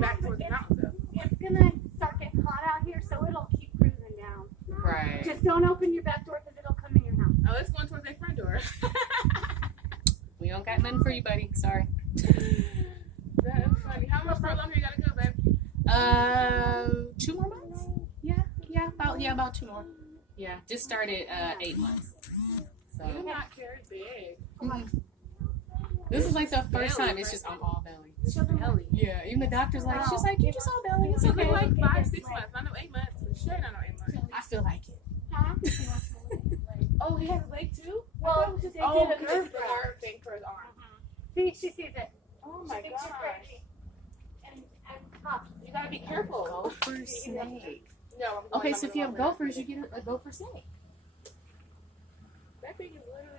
back towards the mountains though. It's gonna start getting hot out here, so it'll keep cruising down. Right. Just don't open your back door because it'll come in your house. Oh, it's going towards their front door. We don't got nothing for you, buddy. Sorry. That's funny. How much further longer you gotta go, babe? 2 more months? About 2 more. Yeah, just started 8 months. So You do not carry big. this is like the first time. It's just I'm all belly. It's your belly. Yeah, even the doctor's like, she's like, you just all belly. It's It's okay. like 5, 6 months. I know 8 months. For sure, not know 8 months. I feel like it. Huh? Oh, he has a leg too? Well, they did a Oh, curve because the press. nerve thing for his arm. See, she sees it. Oh She my thinks she's gosh. crazy. And tough. You gotta be careful. Gopher snake. No. I'm going Okay, up so if the you have wall. gophers, you get a gopher snake. That thing is literally